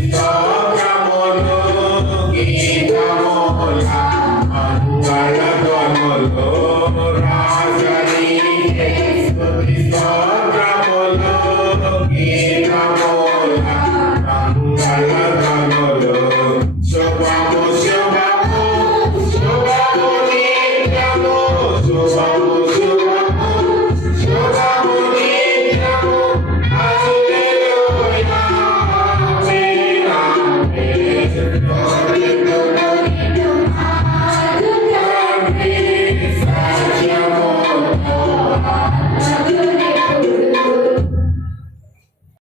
Yeah.